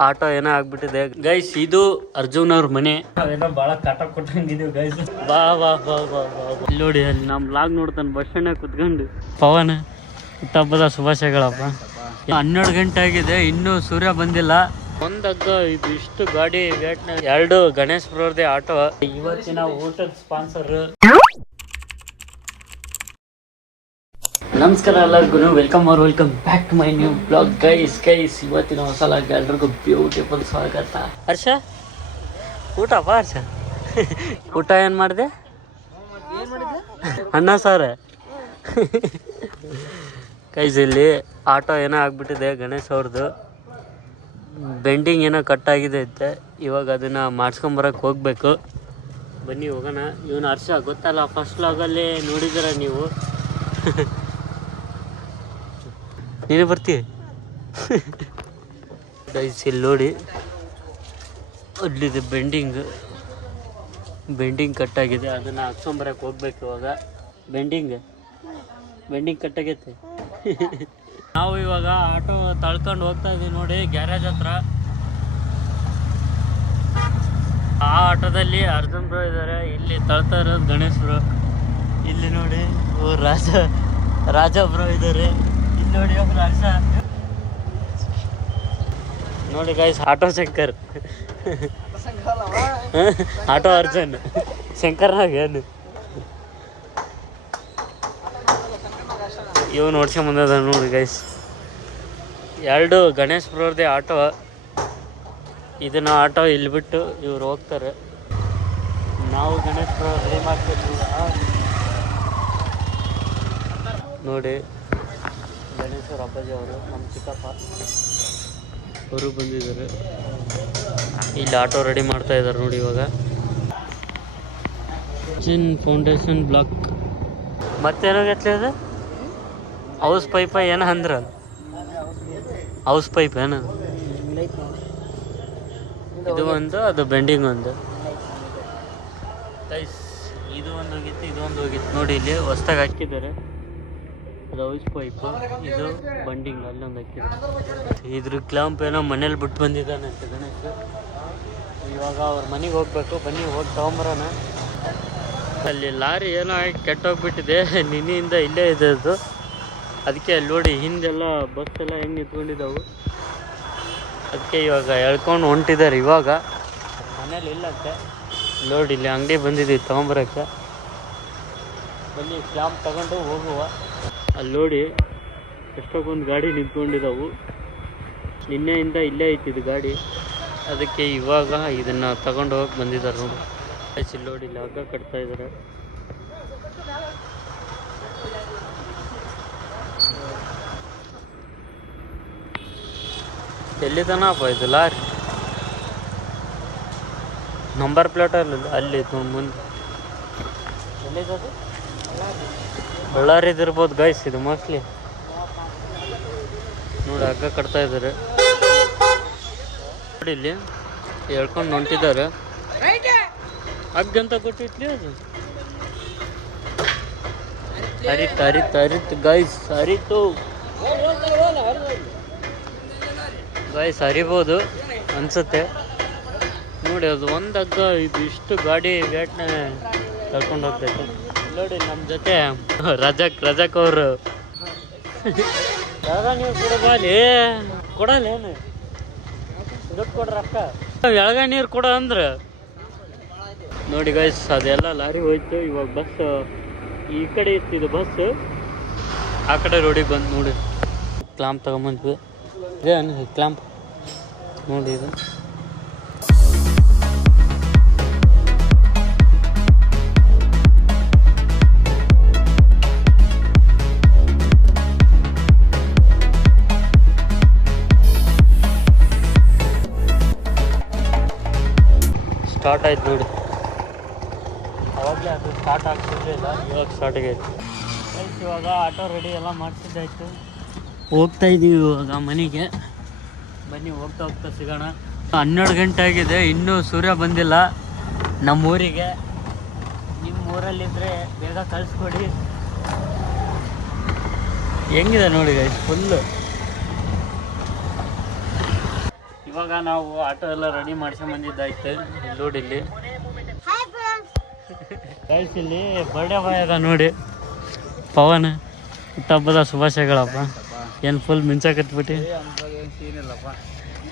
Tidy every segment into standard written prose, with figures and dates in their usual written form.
Auto ಏನೋ ಆಗ್ಬಿಟ್ಟಿದೆ guys. ಇದು ಅರ್ಜುನ್ ಅವ್ರ ಮನೆ. ನಾವೇನೋ ಬಾಳ ಕಾಟ ಕೊಟ್ಟಂಗಿದೀವಿ ಗೈಸ್. ಬಾ ಬಾ ಬಾ ಬಾ ಬಾ ಇಲ್ಲಿ ನೋಡಿ, ಅಲ್ಲಿ ನಮ್ ಲಾಗ್ ನೋಡ್ತಾನೆ ಬಸ್ ಸ್ಟ್ಯಾಂಡ್ ಕುತ್ಕೊಂಡು. ಪವನ್ ಹುಟ್ಟಹಬ್ಬದ ಶುಭಾಶಯಗಳಪ್ಪ. 12 ಗಂಟೆ ಆಗಿದೆ, ಇನ್ನೂ ಸೂರ್ಯ ಬಂದಿಲ್ಲ. ಒಂದಗ್ಗ ಇದು ಇಷ್ಟು ಗಾಡಿ ವೇಟ್. 2 ಗಣೇಶ್ ಬ್ರೋರ್ದೇ ಆಟೋ. ಇವತ್ತಿನ ಊಟದ ಸ್ಪಾನ್ಸರ್. ನಮಸ್ಕಾರ ಎಲ್ಲರಿಗೂ, welcome back to my new blog guys. ಇವತ್ತಿನ ಹೊಸ ಲಾಗ್ ಎಲ್ರಿಗೂ ಬ್ಯೂಟಿಫುಲ್ ಸ್ವಾಗತ. ಹರ್ಷ ಊಟಪ್ಪ. ಹರ್ಷ ಊಟ ಏನು ಮಾಡಿದೆ? ಅನ್ನ ಸಾರ. ಗೈಸ್ ಇಲ್ಲಿ ಆಟೋ ಏನೋ ಆಗ್ಬಿಟ್ಟಿದೆ ಗಣೇಶ್ ಅವ್ರದ್ದು. ಬೆಂಡಿಂಗ್ ಏನೋ ಕಟ್ ಆಗಿದೆ ಐತೆ. ಇವಾಗ ಅದನ್ನು ಮಾಡಿಸ್ಕೊಂಬರಕ್ಕೆ ಹೋಗ್ಬೇಕು. ಬನ್ನಿ ಹೋಗೋಣ. ಇವನು ಹರ್ಷ ಗೊತ್ತಲ್ಲ, ಫಸ್ಟ್ ಲಾಗಲ್ಲಿ ನೋಡಿದ್ದೀರ ನೀವು. ನೀನು ಬರ್ತೀಯ ಗೈಸ್? ಇಲ್ಲಿ ನೋಡಿ, ಅಲ್ಲಿದೆ ಬೆಂಡಿಂಗ್ ಕಟ್ಟಾಗಿದೆ. ಅದನ್ನು ಹಾಕ್ಸ್ಕೊಂಬರಕ್ಕೆ ಹೋಗ್ಬೇಕು ಇವಾಗ. ಬೆಂಡಿಂಗ್ ಕಟ್ಟಾಗೈತೆ. ನಾವು ಇವಾಗ ಆಟೋ ತಳ್ಕೊಂಡು ಹೋಗ್ತಾ ಇದ್ದೀವಿ ನೋಡಿ, ಗ್ಯಾರೇಜ್ ಹತ್ರ. ಆ ಆಟೋದಲ್ಲಿ ಅರ್ಜುನ್ ಬ್ರೋ ಇದ್ದಾರೆ, ಇಲ್ಲಿ ತಳ್ತಾ ಇರೋದು ಗಣೇಶ್ ಬ್ರೋ. ಇಲ್ಲಿ ನೋಡಿ ರಾಜ ಬ್ರೋ ಇದ್ದಾರೆ. ನೋಡಿ ಹರ್ಷ. ನೋಡಿ guys, auto Shankar, auto Arjun, Shankarnag ಏನು ಇವ್ ನೋಡ್ಸ್ಕೊಂಬಂದ ನೋಡಿ ಗೈಸ್. 2 ಗಣೇಶ್ ಬ್ರೋರ್ದೇ ಆಟೋ. ಇದನ್ನ ಆಟೋ ಇಲ್ಲಿ ಬಿಟ್ಟು ಇವ್ರು ಹೋಗ್ತಾರೆ. ನಾವು ಗಣೇಶ್ ಬ್ರೋ ರೆಡಿ ಮಾಡ್ತಿದ್ವಿ ನೋಡಿ. ಗಣೇಶ್ವರ ಅಪ್ಪಾಜಿ ಅವರು, ನಮ್ಮ ಚಿಕ್ಕಪ್ಪ ಅವರು ಬಂದಿದ್ದಾರೆ. ಇಲ್ಲಿ ಆಟೋ ರೆಡಿ ಮಾಡ್ತಾ ಇದ್ದಾರೆ ನೋಡಿ ಇವಾಗ. ಫೌಂಡೇಶನ್ ಬ್ಲಾಕ್ ಮತ್ತೇನಾಗತ್ಲೆ ಅದು? ಹೌಸ್ ಪೈಪ ಏನೋ ಅಂದ್ರ, ಹೌಸ್ ಪೈಪ್ ಏನು? ಇದು ಒಂದು, ಅದು ಬೆಂಡಿಂಗ್ ಒಂದು. ಇದು ಒಂದು ಹೋಗಿತ್ತು, ಇದು ಒಂದು ಹೋಗಿತ್ತು ನೋಡಿ. ಇಲ್ಲಿ ಹೊಸ್ದಾಗಿ ಹಾಕಿದ್ದಾರೆ. ಅದು ಹೌಸ್ ಪೈಪು, ಇದು ಬಂಡಿಂಗ್ ಅಲ್ಲೊಂದು ಹಾಕಿದ್ದಾರೆ. ಇದ್ರ ಕ್ಲಾಂಪ್ ಏನೋ ಮನೇಲಿ ಬಿಟ್ಟು ಬಂದಿದ್ದಾನಂತೆ ಗಣೇಶ್. ಇವಾಗ ಅವ್ರ ಮನೆಗೆ ಹೋಗ್ಬೇಕು. ಬನ್ನಿ ಹೋಗಿ ತಗೊಂಬರೋಣ. ಅಲ್ಲಿ ಲಾರಿ ಏನೋ ಆಗಿ ಕೆಟ್ಟೋಗ್ಬಿಟ್ಟಿದೆ, ನಿನ್ನೆಯಿಂದ ಇಲ್ಲೇ ಇದೆ ಅದು. ಅದಕ್ಕೆ ಅಲ್ಲಿ ನೋಡಿ, ಹಿಂದೆಲ್ಲ ಬಸ್ ಎಲ್ಲ ಹೆಂಗೆ ನಿಂತ್ಕೊಂಡಿದ್ದಾವೆ. ಅದಕ್ಕೆ ಇವಾಗ ಎಳ್ಕೊಂಡು ಹೊಂಟಿದ್ದಾರೆ. ಇವಾಗ ಮನೇಲಿ ಇಲ್ಲಂತೆ ನೋಡಿ. ಇಲ್ಲಿ ಅಂಗಡಿ ಬಂದಿದ್ದೀವಿ ತೊಗೊಂಬರೋಕ್ಕೆ. ಬನ್ನಿ ಕ್ಲಾಂಪ್ ತಗೊಂಡು ಹೋಗುವ. ಅಲ್ಲಿ ನೋಡಿ ಎಷ್ಟೊಂದು ಗಾಡಿ ನಿಂತ್ಕೊಂಡಿದ್ದಾವು. ನಿನ್ನೆಯಿಂದ ಇಲ್ಲೇ ಐತಿದ್ದು ಗಾಡಿ. ಅದಕ್ಕೆ ಇವಾಗ ಇದನ್ನು ತಗೊಂಡು ಹೋಗಿ ಬಂದಿದ್ದಾರೆ ನೋಡಿ. ಇಲ್ಲಿ ನೋಡಿ, ಇಲ್ಲಿ ಹಗ್ಗ ಕಟ್ತಾ ಇದ್ದಾರೆ. ಎಲ್ಲಿ ತನಕ ಇದು ಲಾರಿ? ನಂಬರ್ ಪ್ಲೇಟ್ ಅಲ್ಲಿ ಮುಂದೆ ಎಲ್ಲಿದ್ದದು? ಬಳ್ಳಾರಿದಿರ್ಬೋದು ಗೈಸ್ ಇದು ಮೋಸ್ಟ್ಲಿ. ನೋಡಿ ಹಗ್ಗ ಕಟ್ತಾ ಇದ್ದಾರೆ ನೋಡಿ. ಇಲ್ಲಿ ಹೇಳ್ಕೊಂಡು ಹೊಂಟಿದ್ದಾರೆ. ಹಗ್ಗ ಅಂತ ಕೊಟ್ಟಿಟ್ಲಿ ಅದು ಹರಿತು ಗೈಸ್. ಹರಿಬೋದು ಅನ್ಸುತ್ತೆ ನೋಡಿ. ಅದು ಒಂದು ಹಗ್ಗ ಇದು ಇಷ್ಟು ಗಾಡಿ ವೇಟ್ನ ಕರ್ಕೊಂಡು ಹೋಗ್ತೈತೆ ನೋಡಿ. ನಮ್ಮ ಜೊತೆ ರಜಕ್ ಅವರು. ನೀವು ಕೊಡಲ್ಲ ಏನು ದುಡ್ಡು ಕೊಡ್ರ ಅಕ್ಕ, ಎಳಗ ನೀರು ಕೊಡ ಅಂದ್ರೆ ನೋಡಿ ಗೈಸ್. ಅದೆಲ್ಲ ಲಾರಿ ಹೋಯ್ತು. ಇವಾಗ ಬಸ್ ಈ ಕಡೆ ಇತ್ತು, ಇದು ಬಸ್ ಆ ಕಡೆ ರೋಡಿಗೆ ಬಂದು ನೋಡಿ. ಕ್ಲಾಂಪ್ ತಗೊಂಬಂದ್ವಿ. ಇದೇ ಕ್ಲಾಂಪ್ ನೋಡಿ. ಇದು ಸ್ಟಾರ್ಟ್ ಆಯ್ತು ನೋಡಿ. ಅವಾಗಲೇ ಅದು ಸ್ಟಾರ್ಟ್ ಆಗ್ತಿರ್ಲಿಲ್ಲ, ಇವಾಗ ಸ್ಟಾರ್ಟ್ ಆಗೈತೆ. ಇವಾಗ ಆಟೋ ರೆಡಿ ಎಲ್ಲ ಮಾಡಿಸಿದ್ದಾಯ್ತು. ಹೋಗ್ತಾ ಇದ್ದೀವಿ ಇವಾಗ ಮನೆಗೆ. ಬನ್ನಿ ಹೋಗ್ತಾ ಸಿಗೋಣ. 12 ಗಂಟೆ ಆಗಿದೆ, ಇನ್ನೂ ಸೂರ್ಯ ಬಂದಿಲ್ಲ ನಮ್ಮೂರಿಗೆ. ನಿಮ್ಮ ಊರಲ್ಲಿದ್ದರೆ ಬೇಗ ಕಳಿಸ್ಕೊಡಿ. ಹೆಂಗಿದೆ ನೋಡಿ ಗೈಸ್, ಫುಲ್ಲು ಇವಾಗ ನಾವು ಆಟೋ ಎಲ್ಲ ರೆಡಿ ಮಾಡ್ಸ್ಕೊಂಡ್ ಬಂದಿದ್ದಾಯ್ತು ಲೋಡಿಲ್ಲಿ ಗೈಸ್. ಇಲ್ಲಿ ಬರ್ಡೇ ಬಾಯ್ ಅದ ನೋಡಿ ಪವನ್. ಹುಟ್ಟಹಬ್ಬದ ಶುಭಾಶಯಗಳಪ್ಪ. ಏನು ಫುಲ್ ಮಿಂಚಾಕತ್ಬಿಟ್ಟು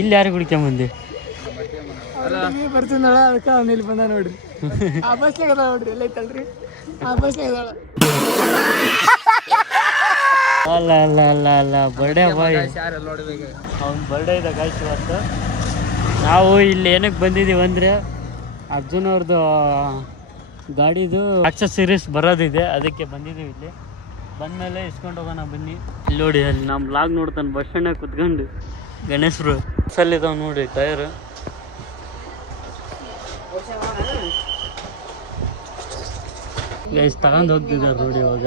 ಇಲ್ಲಿ ಯಾರು ಕುಡ್ಕೊಂಬಂದಿ ಬರ್ತಿದ್ದಾಳ ಅದಕ್ಕೆ ಅವ್ನು ಇಲ್ಲಿ ಬಂದ ನೋಡ್ರಿ. ಆ ಬಸ್ನಾಗ ಅದ ನೋಡ್ರಿ, ಎಲ್ಲ ಐತಲ್ರಿ ಆ ಬಸ್ನಾಗ ಅದಾಳ. ಅಲ್ಲ ಅಲ್ಲ ಅಲ್ಲ ಅಲ್ಲ ಬರ್ಡೇ ಬಾಯ್ ಅವ್ನ ಬರ್ಡೇ ಇದೆ ಗಾಯ್ಸ್ ಇವತ್ತು. ನಾವು ಇಲ್ಲಿ ಏನಕ್ಕೆ ಬಂದಿದ್ದೀವಿ ಅಂದರೆ ಅರ್ಜುನ್ ಅವ್ರದ್ದು ಗಾಡಿದು ಆಕ್ಸೆಸರೀಸ್ ಬರೋದಿದೆ, ಅದಕ್ಕೆ ಬಂದಿದ್ದೀವಿ. ಇಲ್ಲಿ ಬಂದಮೇಲೆ ಇಸ್ಕೊಂಡು ಹೋಗೋಣ ಬನ್ನಿ. ಇಲ್ಲಿ ನೋಡಿ ಅಲ್ಲಿ ನಮ್ಮ ಬ್ಲಾಗ್ ನೋಡ್ತಾನೆ ಬಸ್ ಸ್ಟ್ಯಾಂಡಾಗ ಕುತ್ಕೊಂಡು ಗಣೇಶರು ಸಲ್ಲಿದ್ದಾವೆ ನೋಡಿ ಟೈರ್. ಗೈಸ್ ತಗೊಂಡು ಹೋಗ್ತಿದ್ದಾರೆ ನೋಡಿ ಇವಾಗ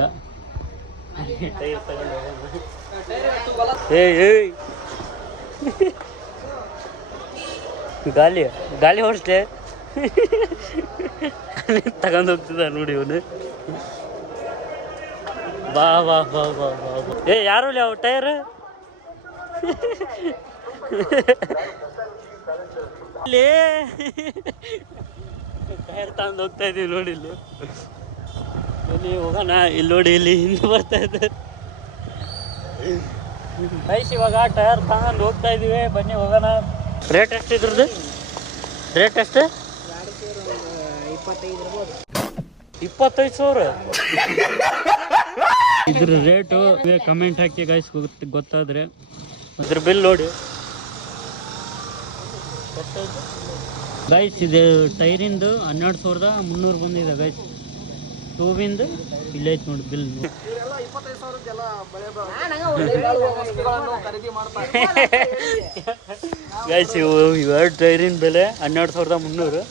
ಟೈರ್ ತಗೊಂಡು ಹೋಗೋದು. ಏಯ್ ಗಾಲಿ ಗಾಲಿ ಹೊಡ್ಸ್ಲೆ ತಗೊಂಡು ಹೋಗ್ತಿದ್ದಾರೆ ನೋಡಿ ಇವನು. ಬಾ ಬಾ ಬಾ ಬಾ ಬಾ ಬಾ. ಯಾರು ಅವು ಟೈರ್ ಟೈರ್ ತಗೊಂಡು ಹೋಗ್ತಾ ಇದೀವಿ ನೋಡಿ. ಇಲ್ಲಿ ಹೋಗೋಣ. ಇಲ್ಲಿ ನೋಡಿ ಇಲ್ಲಿ ಹಿಂದೆ ಬರ್ತಾ ಇದ್ದಾರೆ ಗೈಸ್. ಇವಾಗ ಟೈರ್ ತಗೊಂಡು ಹೋಗ್ತಾ ಇದೀವಿ, ಬನ್ನಿ ಹೋಗೋಣ. ರೇಟ್ ಎಷ್ಟು ಇದ್ರದ್ದು? ರೇಟ್ ಎಷ್ಟು? 25,000. ಇದ್ರ ರೇಟು ಕಮೆಂಟ್ ಹಾಕಿ ಗೈಸ್ ಗೊತ್ತಾದ್ರೆ. ಇದ್ರ ಬಿಲ್ ನೋಡಿ ಗೈಸ್. ಇದು ಟೈರಿಂದು 12,300 ಬಂದಿದೆ ಗೈಸ್. ಟೂಬಿಂದು ಇಲ್ಲೈತೆ ನೋಡಿ ಬಿಲ್. ಗೈಸ್ ಇವೆರಡು ಟೈರಿನ ಬೆಲೆ 12,300.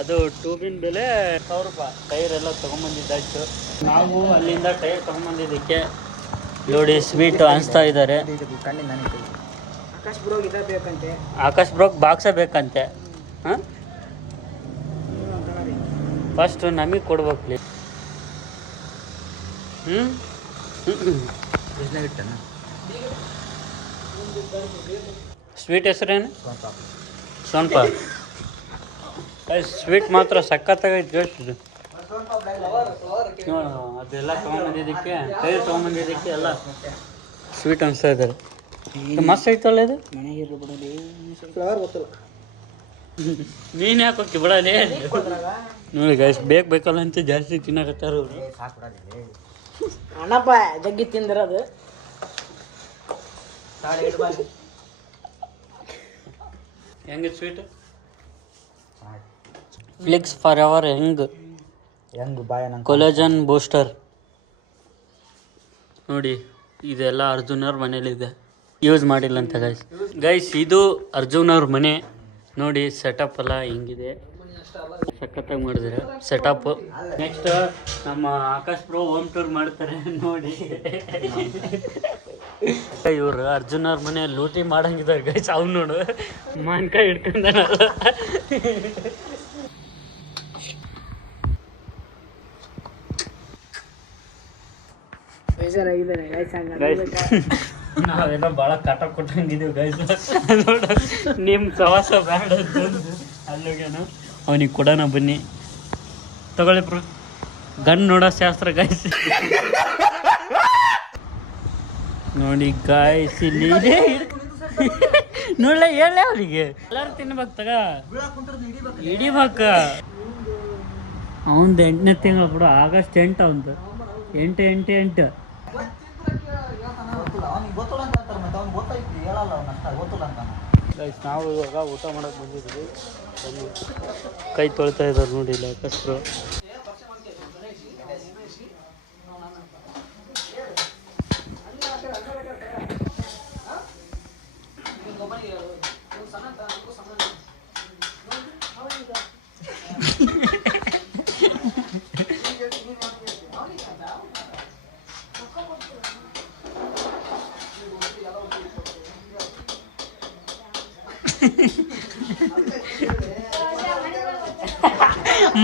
ಅದು ಟ್ಯೂಬಿನ ಬೆಲೆ 1,000 ರೂಪಾಯಿ. ಟೈರ್ ಎಲ್ಲ ತೊಗೊಂಬಂದಿದ್ದಾಯ್ತು. ನಾವು ಅಲ್ಲಿಂದ ಟೈರ್ ತೊಗೊಂಬಂದಿದ್ದಕ್ಕೆ ನೋಡಿ ಸ್ವೀಟ್ ಅನಿಸ್ತಾ ಇದ್ದಾರೆ. ಆಕಾಶ್ ಬ್ರೋಕ್ ಬಾಕ್ಸೇ ಬೇಕಂತೆ. ಹಾಂ ಫಸ್ಟ್ ನಮಗೆ ಕೊಡ್ಬೇಕ್ಲಿ. ಸ್ವೀಟ್ ಹೆಸರೇನು? ಸೋನ್ಪಾ. ಸ್ವೀಟ್ ಮಾತ್ರ ಸಖತ್ತಾಗೈತೆ ಕೇಳ್ತಿದ್ದು. ಅದೆಲ್ಲ ತೊಗೊಂಬಂದಿದ್ದಕ್ಕೆ ಟೈರ್ ತೊಗೊಂಬಂದಿದ್ದಕ್ಕೆ ಎಲ್ಲ ಸ್ವೀಟ್ ಅನಿಸ್ತಾ ಇದ್ದಾರೆ. ಮಸ್ತ್ ಐತಲ್ಲ ಇದು. ನೀನು ಯಾಕೆ ಹೋಗ್ತಿ ಬಿಡಲಿ ನೋಡಿ ಗೈಸ್. ಬೇಕಲ್ಲ ಅಂತ ಜಾಸ್ತಿ ತಿನ್ನಕತ್ತಾರ ಅವರು. ಅಣ್ಣಪ್ಪ ಜಗ್ಗಿ ತಿಂದಿರೋದು. ಹೆಂಗೆ ಸ್ವೀಟ್? ಫ್ಲಿಕ್ಸ್ ಫಾರ್ ಎವರ್ ಹೆಂಗ್ ಕೊಲಾಜನ್ ಬೂಸ್ಟರ್ ನೋಡಿ. ಇದೆಲ್ಲ ಅರ್ಜುನ್ ಅವ್ರ ಮನೇಲಿದೆ, ಯೂಸ್ ಮಾಡಿಲ್ಲ ಅಂತ ಗೈಸ್. ಗೈಸ್ ಇದು ಅರ್ಜುನ್ ಅವ್ರ ಮನೆ ನೋಡಿ. ಸೆಟಪ್ ಎಲ್ಲ ಹಿಂಗಿದೆ, ಸಖತ್ತಾಗಿ ಮಾಡಿದ್ರೆ ಸೆಟಪ್. ನೆಕ್ಸ್ಟ್ ನಮ್ಮ ಆಕಾಶ್ ಬ್ರೋ ಹೋಮ್ ಟೂರ್ ಮಾಡ್ತಾರೆ ನೋಡಿ. ಇವ್ರು ಅರ್ಜುನ್ ಅವ್ರ ಮನೆ ಲೂಟಿ ಮಾಡಂಗಿದ್ದಾರೆ ಗೈಸ್. ಅವ್ನು ನೋಡು ಮಾನ್ಕಾಯಿ ಹಿಡ್ಕೊಂಡ. ನಾವೇನೋ ಭಾಳ ಕಾಟ ಕೊಟ್ಟಂಗಿದ್ದೀವಿ ಗೈಸ್. ನೋಡ ನಿಮ್ಮ ಸವಾಸ ಬ್ಯಾಡ ಅಲ್ಲೋಗೇನು. ಅವನಿಗೆ ಕೊಡೋಣ ಬನ್ನಿ. ತಗೊಳ್ಳಿ ಬ್ರೋ. ಗನ್ ನೋಡೋ ಶಾಸ್ತ್ರ ಗೈಸ್ ನೋಡಿ ಗೈಸ್. ಇಲ್ಲಿ ನೋಡ್ಲ ಹೇಳ ಅವರಿಗೆ ಎಲ್ಲರೂ ತಿನ್ಬೇಕು ತಗ ಹಿಡಿಬೇಕ. ಅವಂದು 8ನೇ ತಿಂಗಳು ಬಿಡು. ಆಗಸ್ಟ್ 8 ಅವಂದು. 8 ಗೈಸ್ ನಾವು ಇವಾಗ ಊಟ ಮಾಡೋಕೆ ಬಂದಿದ್ವಿ. ಕೈ ತೊಳ್ತಾ ಇದ್ದಾರೆ ನೋಡಿ ಇಲ್ಲ ಕಸ್ರು.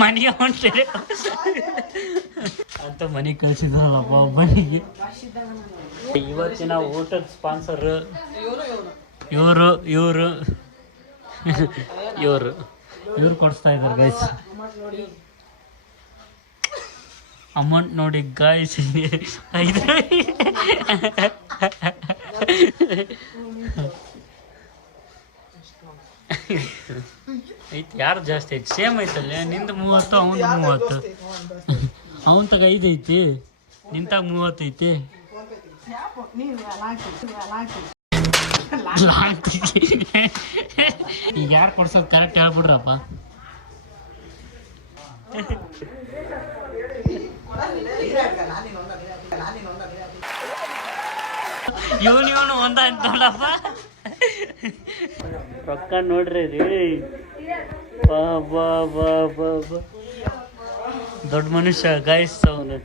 ಮನೆಗೆ ಹೊಂಟೇನೆ ಅಂತ ಮನೆಗೆ ಕಳಿಸಿದ್ರಲ್ಲಪ್ಪ ಒಬ್ಬನಿಗೆ. ಇವತ್ತಿನ ಊಟದ ಸ್ಪಾನ್ಸರ್ ಇವರು ಇವ್ರು ಕೊಡಿಸ್ತಾ ಇದ್ದಾರೆ ಗೈಸ್. ಅಮೌಂಟ್ ನೋಡಿ ಗಾಯ್ಸ್, 5 ಐತಿ. ಯಾರು ಜಾಸ್ತಿ ಐತಿ? ಸೇಮ್ ಐತಲ್ಲ, ನಿಂದು 30, ಅವನು 30. ಅವನ್ ತಗ 5 ಐತಿ, ನಿಂತಾಗ 30 ಐತಿ. ಈಗ ಯಾರು ಕೊಡ್ಸೋದು ಕರೆಕ್ಟ್ ಹೇಳ್ಬಿಡ್ರಪ್ಪ. ಇವನು ಒಂದ ಅಂತಲ್ಲಪ್ಪ. ರೊಕ್ಕ ನೋಡ್ರಿ ರೀ, ಬಾ ಬಾ ಬಾ ಬಾ ಬಾ, ದೊಡ್ಡ ಮನುಷ್ಯ ಗಾಯ್ಸ್ ಅವನು.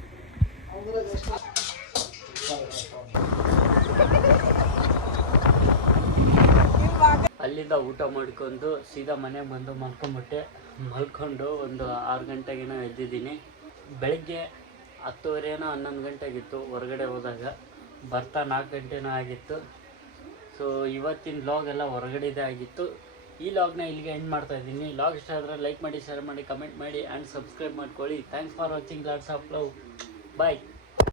ಅಲ್ಲಿಂದ ಊಟ ಮಾಡ್ಕೊಂಡು ಸೀದಾ ಮನೆಗೆ ಬಂದು ಮಲ್ಕೊಂಬಿಟ್ಟೆ. ಮಲ್ಕೊಂಡು ಒಂದು 6 ಗಂಟೆಗೇನೋ ಎದ್ದಿದ್ದೀನಿ. ಬೆಳಗ್ಗೆ 10:30 11 ಗಂಟೆಗಿತ್ತು ಹೊರಗಡೆ ಹೋದಾಗ. ಬರ್ತಾ 4 ಗಂಟೆನೂ ಆಗಿತ್ತು. ಸೊ ಇವತ್ತಿನ ಲಾಗ್ ಎಲ್ಲ ಹೊರಗಡೆದೇ ಆಗಿತ್ತು. ಈ ಲಾಗ್ನ ಇಲ್ಲಿಗೆ ಎಂಡ್ ಮಾಡ್ತಾ ಇದ್ದೀನಿ. ಲಾಗ್ ಇಷ್ಟ ಆದರೆ ಲೈಕ್ ಮಾಡಿ, ಶೇರ್ ಮಾಡಿ, ಕಮೆಂಟ್ ಮಾಡಿ ಆ್ಯಂಡ್ ಸಬ್ಸ್ಕ್ರೈಬ್ ಮಾಡ್ಕೊಳ್ಳಿ. Thanks for watching. Lots of love. Bye.